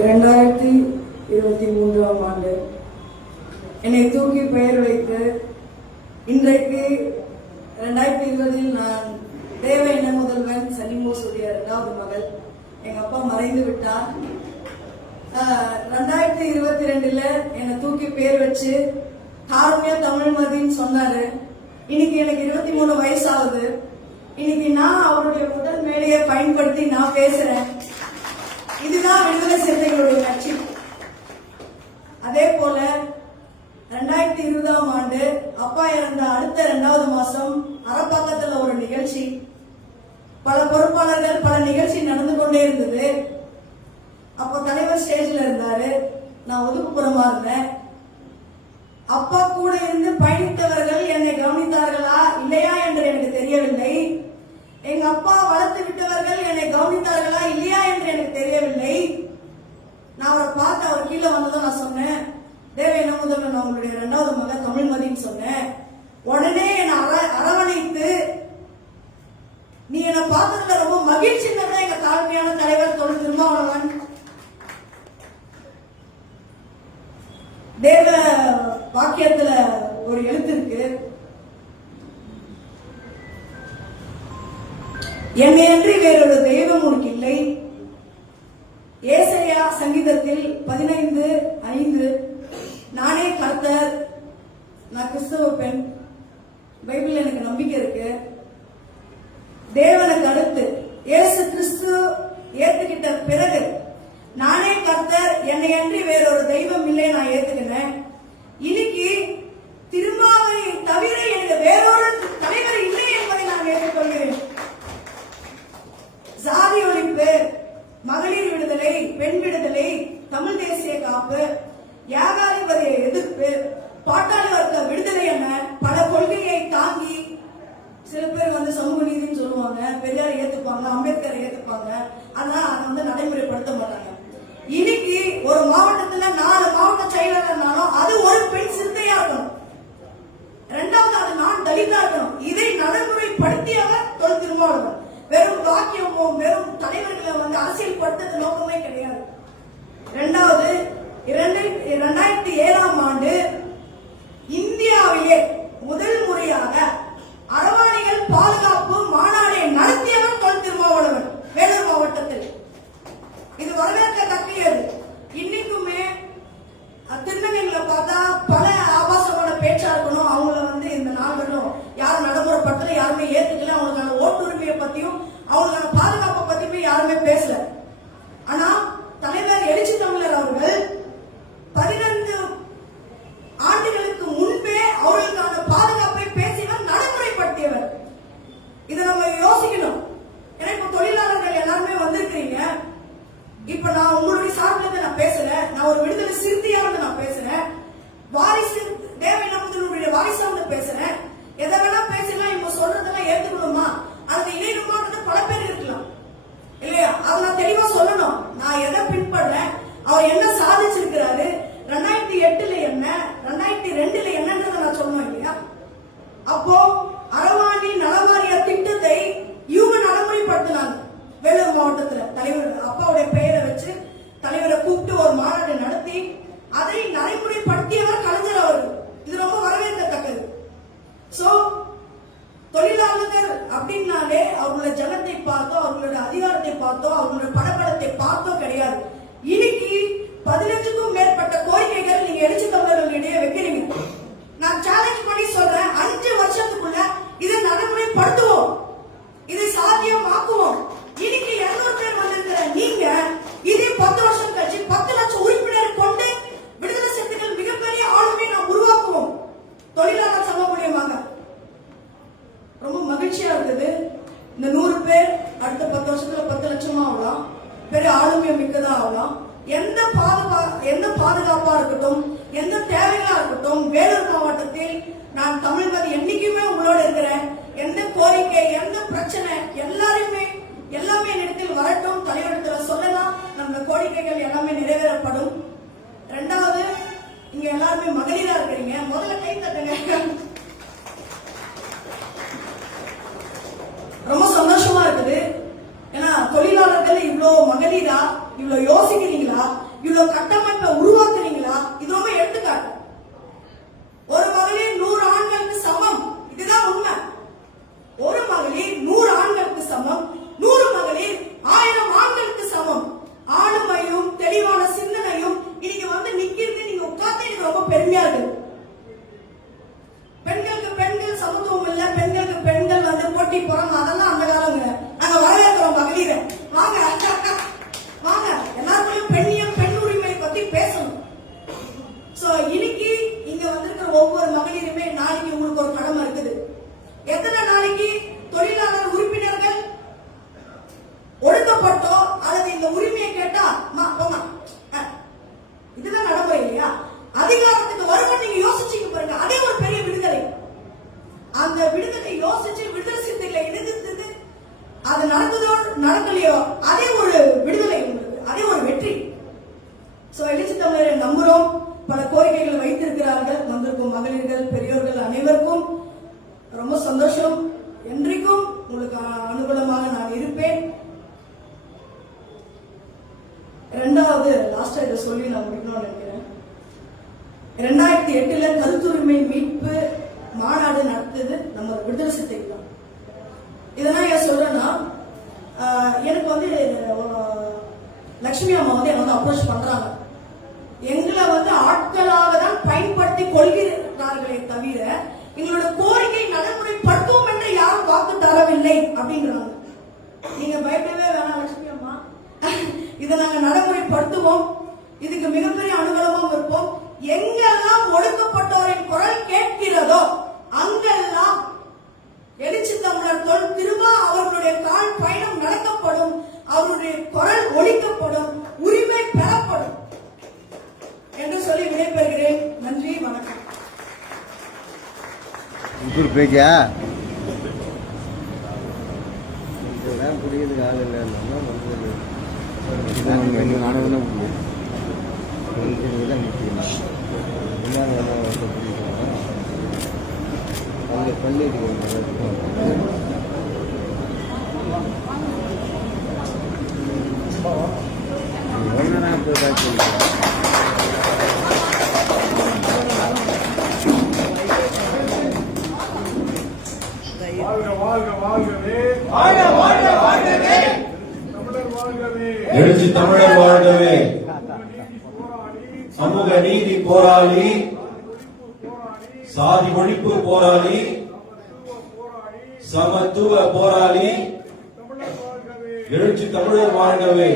இரண்டாயிரத்தி இருபத்தி மூன்றாம் ஆண்டு. என்னை தூக்கி பெயர் வைத்து இன்றைக்கு இரண்டாயிரத்தி இருபதில் நான் தேவ இன முதல்வன் சனிமோசுடைய இரண்டாவது மகள். எங்க அப்பா மறைந்து விட்டார். ரெண்டாயிரத்தி இருபத்தி ரெண்டுல என்னை தூக்கி பேர் வச்சு காரணியா தமிழ் மதின்னு சொன்னாரு. இன்னைக்கு எனக்கு இருபத்தி மூணு வயசு ஆகுது இன்னைக்கு நான் அவருடைய முதல் மேடையை பயன்படுத்தி நான் பேசுறேன். இதுதான் விடுதலை சிறுத்தைகளுடைய கட்சி அதே போல ரெண்டாயிரத்தி இருபதாம் ஆண்டு அப்பா அடுத்த ரெண்டாவது மாசம் அறப்பாக்கத்துல ஒரு நிகழ்ச்சி. பல பொறுப்பாளர்கள் பல நிகழ்ச்சி நடந்து கொண்டே இருந்தது. அப்போ தலைவர் ஸ்டேஜ்ல இருந்தாரு. நான் ஒதுக்குப்புறமா இருந்தேன். அப்பா கூட இருந்து பயணித்தவர்கள் என்னை கவனித்தார்களா? இல்லையா என்று எனக்கு தெரியவில்லை. எங்க அப்பா வளர்த்து விட்டவர்கள் என்னை கவனித்தார்களா? இல்லையா என்று எனக்கு தெரியவில்லை. நான் அவரை பார்த்து அவர் கீழே வந்ததும் நான் சொன்னேன். தேவ என்ன முதல்ல நான் உங்களுடைய இரண்டாவது மகன் தமிழ்மதின்னு சொன்னேன். உடனே என்னை அர- அரவணைத்து நீ என்னை பார்த்ததுல ரொம்ப மகிழ்ச்சி தான் எங்க தாழ்மையான தலைவர் தொழில் திருமாவளவன்? தேவ வாக்கியத்துல ஒரு எழுத்து இருக்கு. என்னையன்றி வேறொரு தெய்வம் உனக்கு இல்லை ஏசையா சங்கீதத்தில் பதினைந்து ஐந்து நானே கர்த்தர் நான் கிறிஸ்தவ பெண் பைபிள் எனக்கு நம்பிக்கை இருக்கு. தேவனுக்கு அடுத்து இயேசு கிறிஸ்து ஏத்துக்கிட்ட பிறகு நானே கர்த்தர் என்னை அன்றி வேறொரு தெய்வம் இல்லை நான் ஏத்துக்கினேன். இன்னைக்கு திருமாவை தவிர எனக்கு வேறொரு தலைவர் இல்லை என்பதை நான் ஏற்றுக்கொள்கிறேன். சாதி ஒழிப்பு மகளிர் விடுதலை பெண் விடுதலை தமிழ் தேசிய காப்பு வியாபாரி எதிர்ப்பு பாட்டாளி வர்க்க விடுதலை என பல கொள்கையை சில பேர் வந்து சமூக நீதினு சொல்லுவாங்க பெரியார் ஏத்துப்பாங்க அம்பேத்கரை ஏத்துப்பாங்க. ஆனா அதை வந்து நடைமுறைப்படுத்த மாட்டாங்க. இன்னைக்கு ஒரு மாவட்டத்துல நாலு மாவட்ட செயலர் இருந்தாலும் அது ஒரு பெண் சிறுத்தையா இருக்கணும். ரெண்டாவது அது நான் தலிதா இருக்கணும். இதை நடைமுறைப்படுத்தியவர் தொல் திருமாவளவன். வெறும் வாக்கியமோ வெறும் தலைவர்களை வந்து அரசியல் படுத்தது நோக்கமே கிடையாது. ரெண்டாவது இரண்டு இரண்டாயிரத்தி ஏழாம் ஆண்டு இந்தியாவிலே முதல் முறையாக அரவாணிகள் பாதுகாப்பு மாநாடை நடத்தியவர் தொல் திருமாவளவன் வேலூர் மாவட்டத்தில் இது வரவேற்கத்தக்கது இன்னைக்குமே அஹ், திருநங்கைகளை பார்த்தா பல ஆபாசமான பேச்சா இருக்கணும் அவங்கள வந்து இந்த நாள்களும் யாரும் நடைமுறைப்படுத்தல யாருமே ஏத்துக்கல அவங்களுக்கு ஓட்டுரிமையை பத்தியும் அவங்களுக்கான பாதுகாப்பை பத்தியுமே யாருமே பேசல ஆனா தலைவர் எழுச்சி தமிழர் அவர்கள் பதினைந்து ஆண்டுகளுக்கு முன்பே அவர்களுக்கான பாதுகாப்பை பேசியவர் நடைமுறைப்படுத்தியவர் இதை நம்ம யோசிக்கணும் ஏன்னா இப்ப தொழிலாளர்கள் எல்லாருமே வந்திருக்கிறீங்க இப்ப நான் உங்களுடைய சார்பில் இருந்து நான் பேசுறேன் நான் ஒரு விடுதலை சிறுத்தையா வந்து நான் பேசுறேன். வாரிசு தேவை நம்மளுடைய வாரிசா வந்து பேசுறேன். எதை வேணா பேசலாம் இவங்க சொல்றதெல்லாம் ஏத்துக்கணுமா? அதுல இணையணுமான்றது பல பேர் இருக்கலாம். இல்லையா? அதை நான் தெளிவா சொல்லணும். நான் எதை பின்பற்றேன்? அவர் என்ன சாதிச்சிருக்க ரெண்டாயிரத்தி எட்டுல என்ன ரெண்டாயிரத்தி ரெண்டுல என்னன்றதை நான் சொல்லணும் இல்லையா அப்போ அரவாணி நலவாரிய திட்டத்தை இவங்க நடைமுறைப்படுத்தினாங்க வேலூர் மாவட்டத்துல தலைவர் அப்பாவுடைய பெயரை வச்சு தலைவரை கூப்பிட்டு ஒரு மாநாடு நடத்தி அதை நடைமுறைப்படுத்தியவர் கலைஞர் அவர்கள் இது ரொம்ப வரவேற்கத்தக்கது சோ தொழிலாளர்கள் அப்படின்னாலே அவங்களோட ஜனத்தை பார்த்தோ அவங்களோட அதிகாரத்தை பார்த்தோ அவங்களோட படபடத்தை பார்த்தோ கிடையாது இன்னைக்கு பதினஞ்சுக்கும் மேற்பட்ட கோரிக்கைகள் நீங்க எழுச்சி தமிழர்களிடையே வைக்கிறீங்க நான் சேலஞ்ச் பண்ணி சொல்றேன் அஞ்சு வருஷத்துக்குள்ள இதை நடைமுறைப்படுத்துவோம் இதை சாத்தியமாக்குவோம் இன்னைக்கு இருநூறு பேர் வந்திருக்கிற நீங்க இதே பத்து வருஷம் கழிச்சு பத்து லட்சம் உறுப்பினர் கொண்டு விடுதலை சிறுத்தைகள் மிகப்பெரிய ஆளுமை நாம் உருவாக்குவோம் தொழிலாளர் சங்கம் மூலியமாக ரொம்ப மகிழ்ச்சியா இருக்குது இந்த நூறு பேர் அடுத்த பத்து வருஷத்துல பத்து லட்சமா ஆகலாம் பெரிய ஆளுமை மிக்கதா ஆகலாம் எந்த பாதுகா எந்த பாதுகாப்பா இருக்கட்டும் எந்த தேவைகளா இருக்கட்டும் வேலூர் மாவட்டத்தில் நான் தமிழ்மதி என்னைக்குமே உங்களோட இருக்கிறேன். எந்த கோரிக்கை எந்த பிரச்சனை எல்லாருமே எல்லாமே என்னிடத்தில் வரட்டும் தலைவரிடத்துல சொல்லலாம். நம்ம கோரிக்கைகள் எல்லாமே நிறைவேறப்படும். ரெண்டாவது இங்க எல்லாருமே மகளிரா இருக்கிறீங்க. முதல்ல கை தட்டுங்க. ரொம்ப சந்தோஷமா இருக்குது. ஏன்னா தொழிலாளர்கள் இவ்வளோ மகளிரா? இவ்வளவு யோசிக்கிறீங்களா? இவ்வளவு கட்டமைப்பை உருவாக்குறீங்களா? இது ரொம்ப எடுத்துக்காட்டு. ஒரு மகளிர் நூறு ஆண்களுக்கு சமம். இதுதான் உண்மை. ஒரு மகளிர் நூறு ஆண்களுக்கு சமம். நூறு மகளிர் ஆயிரம் ஆண்களுக்கு சமம். ஆளுமையும் தெளிவான சிந்தனையும் இன்னைக்கு வந்து நிக்கிறது நீங்க உட்கார்ந்து எனக்கு ரொம்ப பெருமையா இருக்கு. இன்னைக்கு இங்க வந்திருக்கிற ஒவ்வொரு மகளிருமே நாளைக்கு உங்களுக்கு ஒரு கடமை இருக்குது எத்தனை நாளைக்கு தொழிலாளர் உறுப்பினர்கள் ஒடுக்கப்பட்டோ அல்லது இந்த உரிமையை கேட்டா மா போமா அஹ், இதுதான் நடைமுறை இல்லையா அதிகாரத்துக்கு வருவன் நீங்க யோசிச்சுக்க பாருங்க அதே ஒரு பெரிய விடுதலை அந்த விடுதலை யோசிச்சு விடுதலை சிந்தையில இணைந்தது அது நடந்ததோ நடக்கலையோ அதே ஒரு விடுதலை உங்களுக்கு அதே ஒரு வெற்றி சோ எழுச்சி தமிழரை நம்புறோம் பல கோரிக்கைகள் வைத்திருக்கிறார்கள் வந்திருக்கும் மகளிர்கள் பெரியோர்கள் அனைவருக்கும் ரொம்ப சந்தோஷம். என்றைக்கும் உங்களுக்கு அனுகூலமாக நான் இருப்பேன். ரெண்டாவது லாஸ்டா இதை சொல்லி நான் முடிக்கணும்னு நினைக்கிறேன். இரண்டாயிரத்தி எட்டுல கருத்துரிமை மீட்பு மாநாடு நடத்தது நம்ம விடுதலை சித்தை தான். இதெல்லாம் ஏன் சொல்றேன்னா எனக்கு வந்து லட்சுமி அம்மா வந்து என்ன வந்து அப்ரோச் பண்றாங்க. எங்களை வந்து ஆட்களாக தான் பயன்படுத்தி கொள்கிறார்களே தவிர எங்களோட கோரிக்கை நடைமுறைப்படுத்துவோம் என்று யாரும் வாக்கு தரவில்லை அப்படிங்கிறாங்க. நீங்க பயப்படவே வேணாம் லட்சுமி அம்மா. இதை நாங்க நடைமுறைப்படுத்துவோம். இதுக்கு மிகப்பெரிய அனுகூலமும் இருப்போம். எங்கெல்லாம் ஒடுக்கப்பட்டோரின் குரல் கேட்கிறதோ அங்கெல்லாம் எழுச்சி தமிழர் தொல் திரும்ப அவர்களுடைய கால் பயணம் நடக்கப்படும் அவருடைய குரல் இப்படி பேச்சா இதெல்லாம் புரியுதுக்கு ஆள் இல்லை நானும் என்ன புரியும் முக்கியம். என்ன வேணால் புரியுது அவங்க பண்ணிட்டு தமிழர் வாழ்கவே. சமூக நீதி போராளி சாதி ஒழிப்பு போராளி சமத்துவ போராளி எழுச்சி தமிழர் வாழ்கவே.